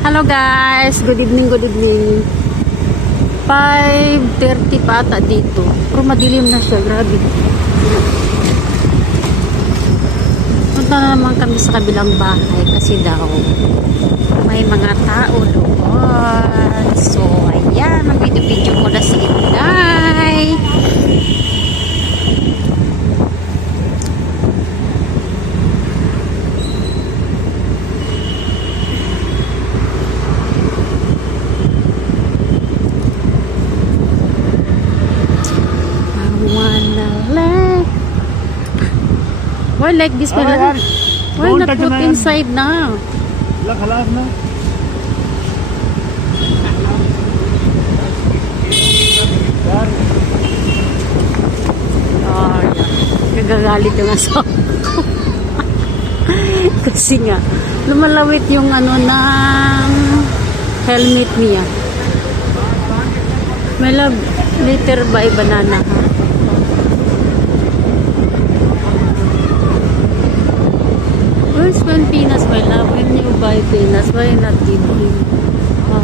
Hello guys, good evening, good evening. 5:30 pa ata dito. Pero madilim na siya, grabe. Punta na naman kami sa kabilang bahay kasi daw may mga tao doon. So, ayan, ang video-video ko na si Inday. Why like this? Why not put inside now? Halas na. Oh, yeah. Kagagalit yung asawa ko. Kasi nga, lumalawit yung ano ng helmet niya. My love, later buy banana, ha? Where's one peanuts, my love? When you buy peanuts, why not give him? Huh?